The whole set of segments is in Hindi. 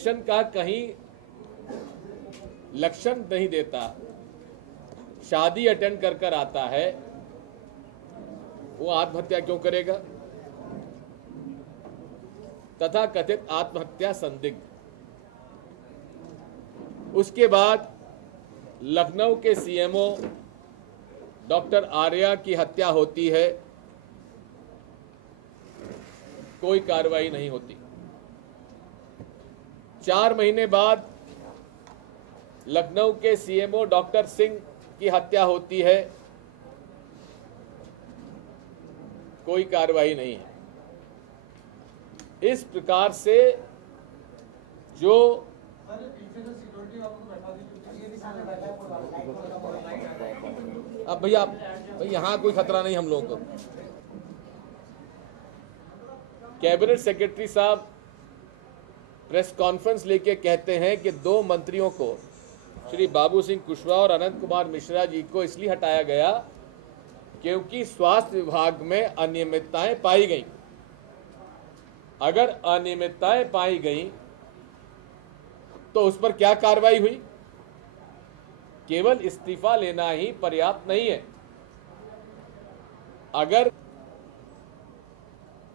डिप्रेशन का कहीं लक्षण नहीं देता, शादी अटेंड कर कर आता है, वो आत्महत्या क्यों करेगा? तथा कथित आत्महत्या संदिग्ध। उसके बाद लखनऊ के सीएमओ डॉक्टर आर्या की हत्या होती है, कोई कार्रवाई नहीं होती। 4 महीने बाद लखनऊ के सीएमओ डॉक्टर सिंह की हत्या होती है, कोई कार्रवाई नहीं है। इस प्रकार से जो अब भैया यहां कोई खतरा नहीं हम लोगों को। कैबिनेट सेक्रेटरी साहब प्रेस कॉन्फ्रेंस लेके कहते हैं कि 2 मंत्रियों को, श्री बाबू सिंह कुशवाहा और अनंत कुमार मिश्रा जी को इसलिए हटाया गया क्योंकि स्वास्थ्य विभाग में अनियमितताएं पाई गई। अगर अनियमितताएं पाई गई तो उस पर क्या कार्रवाई हुई? केवल इस्तीफा लेना ही पर्याप्त नहीं है। अगर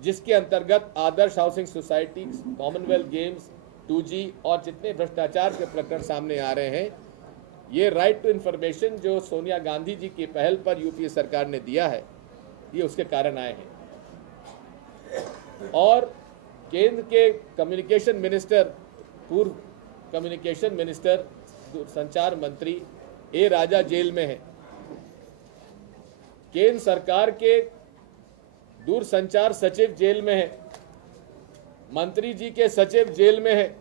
जिसके अंतर्गत Adarsh housing society, commonwealth games, 2G और जितने भ्रष्टाचार के प्रकरण सामने आ रहे हैं, ये राइट टू इंफॉर्मेशन जो सोनिया गांधी जी की पहल पर यूपीए सरकार ने दिया है, ये उसके कारण आए हैं। और केंद्र के कम्युनिकेशन मिनिस्टर, पूर्व कम्युनिकेशन मिनिस्टर, संचार मंत्री ए राजा जेल में है। केंद्र सरकार के दूरसंचार सचिव जेल में है। मंत्री जी के सचिव जेल में है।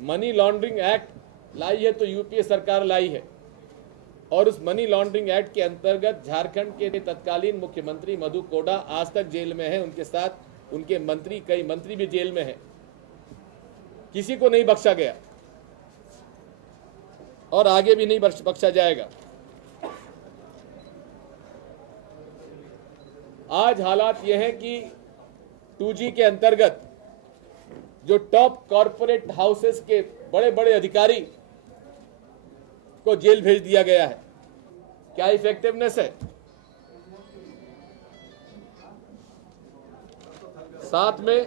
मनी लॉन्ड्रिंग एक्ट लाई है तो यूपीए सरकार लाई है, और उस मनी लॉन्ड्रिंग एक्ट के अंतर्गत झारखंड के तत्कालीन मुख्यमंत्री मधु कोड़ा आज तक जेल में है। उनके साथ उनके मंत्री, कई मंत्री भी जेल में हैं। किसी को नहीं बख्शा गया और आगे भी नहीं बख्शा जाएगा। आज हालात यह है कि 2G के अंतर्गत जो टॉप कॉरपोरेट हाउसेस के बड़े बड़े अधिकारी को जेल भेज दिया गया है। क्या इफेक्टिवनेस है? साथ में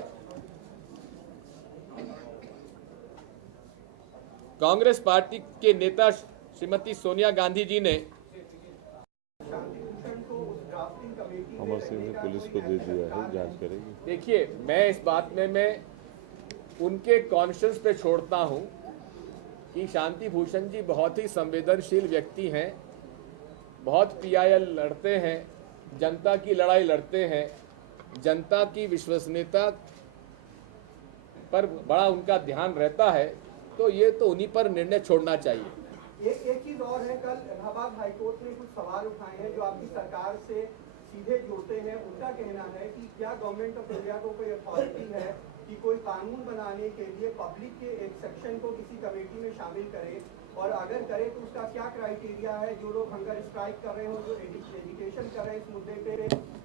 कांग्रेस पार्टी के नेता श्रीमती सोनिया गांधी जी ने अमर सिंह ने पुलिस को दे दिया है, जांच करेगी। देखिए, मैं इस बात में मैं उनके कॉन्शियस पे छोड़ता हूं कि शांति भूषण जी बहुत ही संवेदनशील व्यक्ति हैं, बहुत PIL लड़ते हैं, जनता की लड़ाई लड़ते हैं, जनता की विश्वसनीयता पर बड़ा उनका ध्यान रहता है, तो ये तो उन्हीं पर निर्णय छोड़ना चाहिए। एक चीज और है, कल इलाहाबाद हाईकोर्ट ने कुछ सवाल उठाए हैं जो आपकी सरकार से सीधे जुड़ते हैं। उनका कहना है कि क्या गवर्नमेंट ऑफ इंडिया को कोई अथॉरिटी है कि कोई कानून बनाने के लिए पब्लिक के एक सेक्शन को किसी कमेटी में शामिल करे, और अगर करे तो उसका क्या क्राइटेरिया है? जो लोग हंगर स्ट्राइक कर रहे हो, जो एजिटेशन कर रहे हैं इस मुद्दे पे,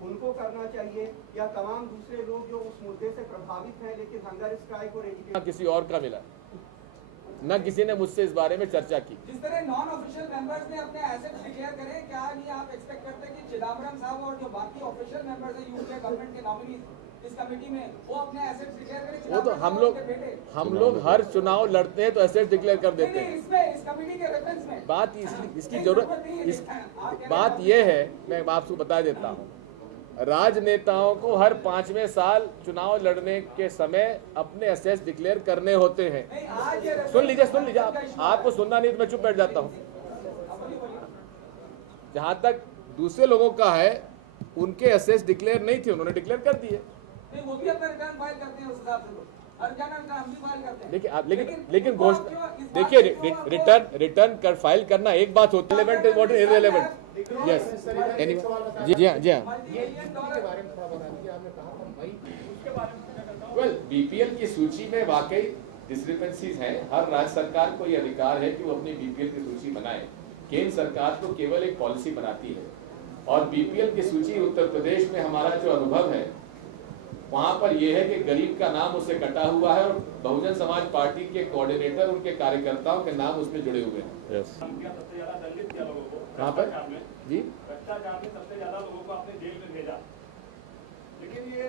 उनको करना चाहिए, या तमाम दूसरे लोग जो उस मुद्दे से प्रभावित हैं लेकिन हंगर स्ट्राइक और एजिटेशन किसी और का मिला, न किसी ने मुझसे इस बारे में चर्चा की। जिस तरह नॉन ऑफिशियल मेंबर्स ने अपने एसेट्स डिक्लेयर करें, क्या नहीं आप एक्सपेक्ट करते हैं कि चिदम्बरम साहब और जो बाकी ऑफिशियल मेंबर्स हैं यूपीए गवर्नमेंट के नॉमिनी इस कमेटी में, वो अपने एसेट्स डिक्लेयर करें? वो तो हम लोग हर चुनाव लड़ते हैं तो एसेट डिक्लेयर कर देते हैं। इसमें इस कमेटी के रेफरेंस में बात इसकी जरूरत, बात यह है, मैं आपको बता देता हूँ, राजनेताओं को हर 5वें साल चुनाव लड़ने के समय अपने एसेट्स डिक्लेयर करने होते हैं। सुन लीजिए, आपको सुनना नहीं तो मैं चुप बैठ जाता हूँ। जहां तक दूसरे लोगों का है, उनके एसेट्स डिक्लेयर नहीं थे, उन्होंने डिक्लेयर कर दिए। वो भी अपना रिटर्न फाइल करते हैं उस हिसाब से, हम भी फाइल करते हैं। लेकिन देखिए, रिटर्न कर फाइल करना एक बात होती है, relevant is what is irrelevant. Yes, जी हाँ। वेल, बीपीएल की सूची में वाकई डिस्क्रिपेंसीज हैं। हर राज्य सरकार को यह अधिकार है कि वो अपनी बीपीएल की सूची बनाए। केंद्र सरकार तो केवल एक पॉलिसी बनाती है, और बीपीएल की सूची उत्तर प्रदेश में हमारा जो अनुभव है वहां पर यह है कि गरीब का नाम उससे कटा हुआ है और बहुजन समाज पार्टी के कोऑर्डिनेटर, उनके कार्यकर्ताओं के नाम उसमें जुड़े हुए हैं। यस। सबसे ज्यादा दंडित किया लोगों को कहाँ पर? भ्रष्टाचार में। जी, भ्रष्टाचार में सबसे ज्यादा लोगों को आपने जेल में भेजा, लेकिन ये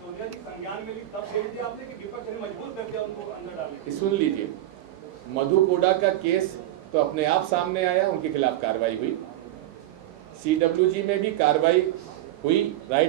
सोनिया जी संज्ञान में ली तब भेज दिया आपने कि विपक्ष ने मजबूर कर दिया उनको अंदर डालने? सुन लीजिए, मधु कोड़ा का केस तो अपने आप सामने आया, उनके खिलाफ कार्रवाई हुई, CWG में भी कार्रवाई हुई, राइट